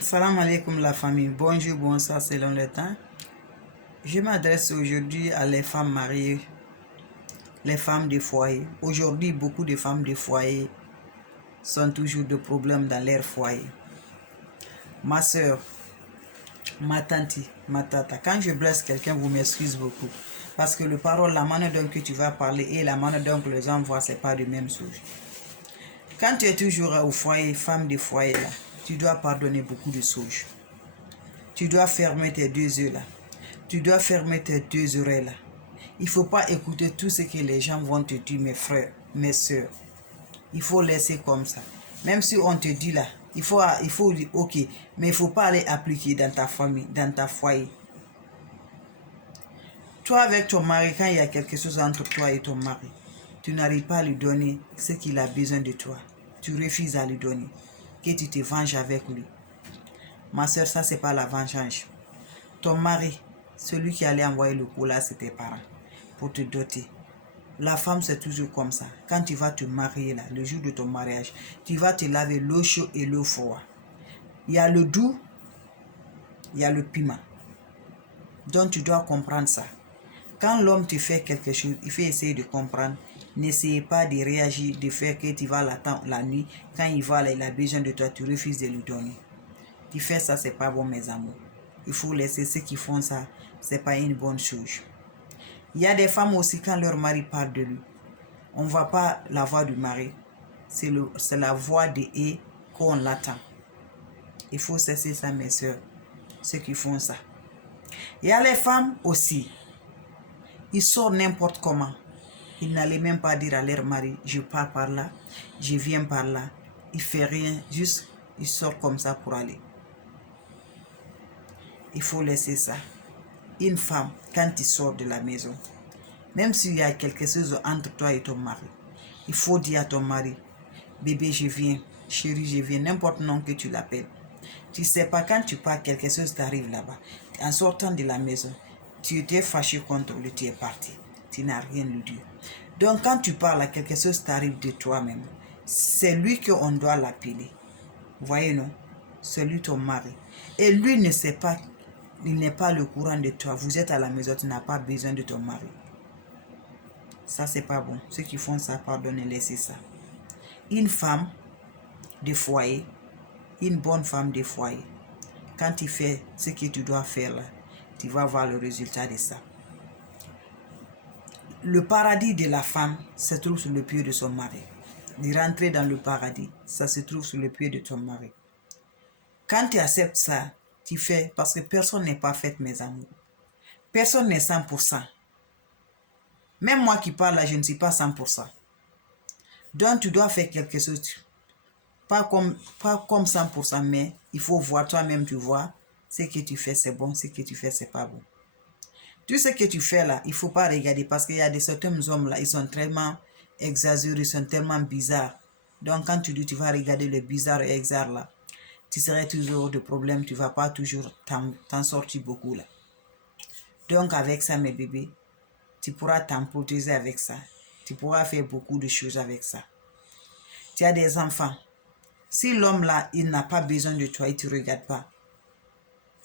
Salam alaikum la famille, bonjour, bonsoir selon le temps. Je m'adresse aujourd'hui à les femmes mariées, les femmes de foyer. Aujourd'hui, beaucoup de femmes de foyer sont toujours de problèmes dans leur foyer. Ma soeur, ma tante, ma tata, quand je blesse quelqu'un, vous m'excusez beaucoup. Parce que le parole, la manière dont tu vas parler et la manière dont les gens voient, c'est pas de même chose. Quand tu es toujours au foyer, femme de foyer, là, tu dois pardonner beaucoup de choses. Tu dois fermer tes deux yeux là. Tu dois fermer tes deux oreilles là. Il ne faut pas écouter tout ce que les gens vont te dire, mes frères, mes soeurs. Il faut laisser comme ça. Même si on te dit là, il faut dire ok, mais il ne faut pas aller appliquer dans ta famille, dans ta foyer. Toi avec ton mari, quand il y a quelque chose entre toi et ton mari, tu n'arrives pas à lui donner ce qu'il a besoin de toi. Tu refuses à lui donner. Que tu te venges avec lui. Ma soeur, ça c'est pas la vengeance. Ton mari, celui qui allait envoyer le coup là, c'est tes parents pour te doter. La femme, c'est toujours comme ça. Quand tu vas te marier là, le jour de ton mariage, tu vas te laver l'eau chaude et l'eau froide. Il y a le doux, il y a le piment. Donc tu dois comprendre ça. Quand l'homme te fait quelque chose, il faut essayer de comprendre. N'essayez pas de réagir, de faire que tu vas l'attendre la nuit. Quand il va là, il a besoin de toi, tu refuses de lui donner. Tu fais ça, c'est pas bon, mes amours. Il faut laisser ceux qui font ça, c'est pas une bonne chose. Il y a des femmes aussi, quand leur mari parle de lui, on ne voit pas la voix du mari. C'est la voix de et qu'on l'attend. Il faut cesser ça, mes soeurs, ceux qui font ça. Il y a les femmes aussi. Ils sortent n'importe comment. Ils n'allaient même pas dire à leur mari, je pars par là, je viens par là. Il ne fait rien, juste il sort comme ça pour aller. Il faut laisser ça. Une femme, quand il sort de la maison, même s'il y a quelque chose entre toi et ton mari, il faut dire à ton mari, bébé je viens, chérie je viens, n'importe nom que tu l'appelles. Tu ne sais pas, quand tu pars, quelque chose t'arrive là-bas. En sortant de la maison, tu étais fâché contre lui, tu es parti. Tu n'as rien lui dit. Donc quand tu parles, quelque chose t'arrive de toi-même. C'est lui qu'on doit l'appeler. Voyez, non? C'est lui ton mari. Et lui ne sait pas, il n'est pas le courant de toi. Vous êtes à la maison, tu n'as pas besoin de ton mari. Ça, c'est pas bon. Ceux qui font ça, pardonnez, laissez ça. Une femme de foyer, une bonne femme de foyer, quand tu fais ce que tu dois faire là, tu vas voir le résultat de ça. Le paradis de la femme se trouve sur le pied de son mari. De rentrer dans le paradis, ça se trouve sur le pied de ton mari. Quand tu acceptes ça, tu fais, parce que personne n'est pas fait, mes amours. Personne n'est 100%. Même moi qui parle là, je ne suis pas 100%. Donc tu dois faire quelque chose. Pas comme 100%, mais il faut voir, toi-même tu vois, ce que tu fais c'est bon, ce que tu fais c'est pas bon. Tout ce que tu fais là, il ne faut pas regarder parce qu'il y a certains hommes là, ils sont tellement exagérés, ils sont tellement bizarres. Donc quand tu dis tu vas regarder le bizarre et exagère là, tu serais toujours de problème, tu ne vas pas toujours t'en sortir beaucoup là. Donc avec ça mes bébés, tu pourras t'en protéger avec ça. Tu pourras faire beaucoup de choses avec ça. Tu as des enfants. Si l'homme là, il n'a pas besoin de toi, il ne te regarde pas.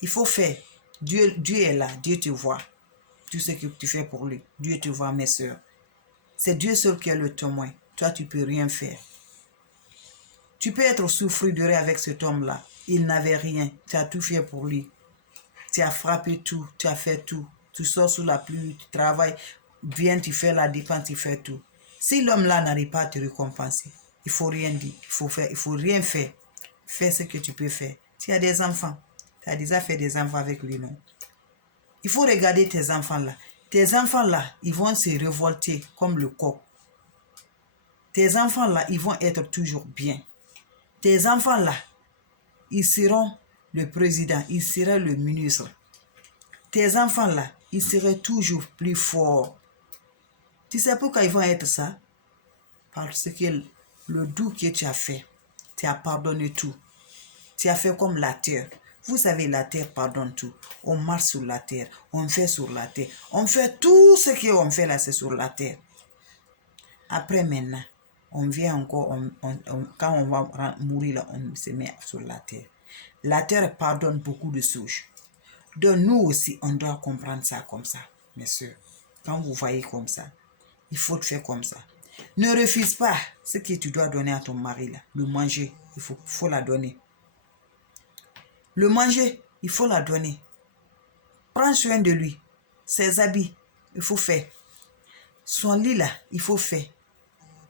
Il faut faire. Dieu est là, Dieu te voit. Tout ce que tu fais pour lui, Dieu te voit, mes soeurs. C'est Dieu seul qui est le témoin. Toi, tu ne peux rien faire. Tu peux être souffriduré avec cet homme-là. Il n'avait rien. Tu as tout fait pour lui. Tu as frappé tout. Tu as fait tout. Tu sors sous la pluie, tu travailles. Viens, tu fais la dépense, tu fais tout. Si l'homme-là n'arrive pas à te récompenser, il ne faut rien dire. Il faut rien faire. Fais ce que tu peux faire. Tu as des enfants. Tu as déjà fait des enfants avec lui, non? Il faut regarder tes enfants-là. Tes enfants-là, ils vont se révolter comme le coq. Tes enfants-là, ils vont être toujours bien. Tes enfants-là, ils seront le président, ils seront le ministre. Tes enfants-là, ils seraient toujours plus forts. Tu sais pourquoi ils vont être ça? Parce que le doux que tu as fait, tu as pardonné tout. Tu as fait comme la terre. Vous savez, la terre pardonne tout. On marche sur la terre, on fait sur la terre. On fait tout ce qu'on fait là, c'est sur la terre. Après maintenant, On vient encore, quand on va mourir, là, on se met sur la terre. La terre pardonne beaucoup de choses. Donc nous aussi, on doit comprendre ça comme ça, mes soeurs. Quand vous voyez comme ça, il faut te faire comme ça. Ne refuse pas ce que tu dois donner à ton mari, là. Le manger, il faut la donner. Le manger, il faut la donner. Prends soin de lui. Ses habits, il faut faire. Son lit là, il faut faire.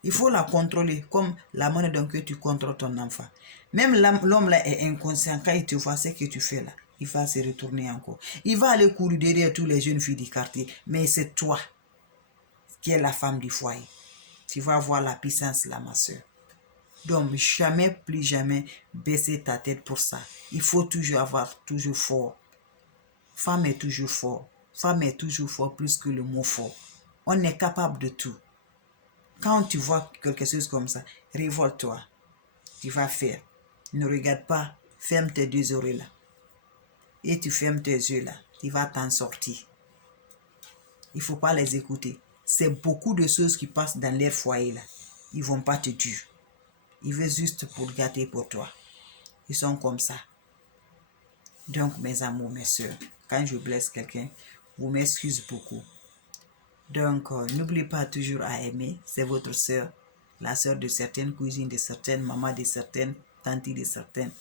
Il faut la contrôler comme la manière dont tu contrôles ton enfant. Même l'homme là est inconscient. Quand il te voit ce que tu fais là, il va se retourner encore. Il va aller courir derrière toutes les jeunes filles du quartier. Mais c'est toi qui es la femme du foyer. Tu vas voir la puissance là, ma soeur. Donc, jamais, plus jamais baisser ta tête pour ça. Il faut toujours avoir toujours fort. Femme est toujours fort. Femme est toujours fort plus que le mot fort. On est capable de tout. Quand tu vois quelque chose comme ça, révolte-toi. Tu vas faire. Ne regarde pas. Ferme tes deux oreilles là. Et tu fermes tes yeux là. Tu vas t'en sortir. Il ne faut pas les écouter. C'est beaucoup de choses qui passent dans leur foyer là. Ils ne vont pas te dire. Ils veulent juste pour gâter pour toi. Ils sont comme ça. Donc, mes amours, mes soeurs, quand je blesse quelqu'un, vous m'excusez beaucoup. Donc, n'oubliez pas toujours à aimer. C'est votre soeur, la soeur de certaines cousines, de certaines mamans, de certaines tantes, de certaines.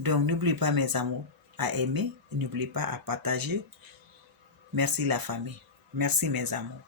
Donc, n'oubliez pas, mes amours, à aimer. N'oubliez pas à partager. Merci la famille. Merci, mes amours.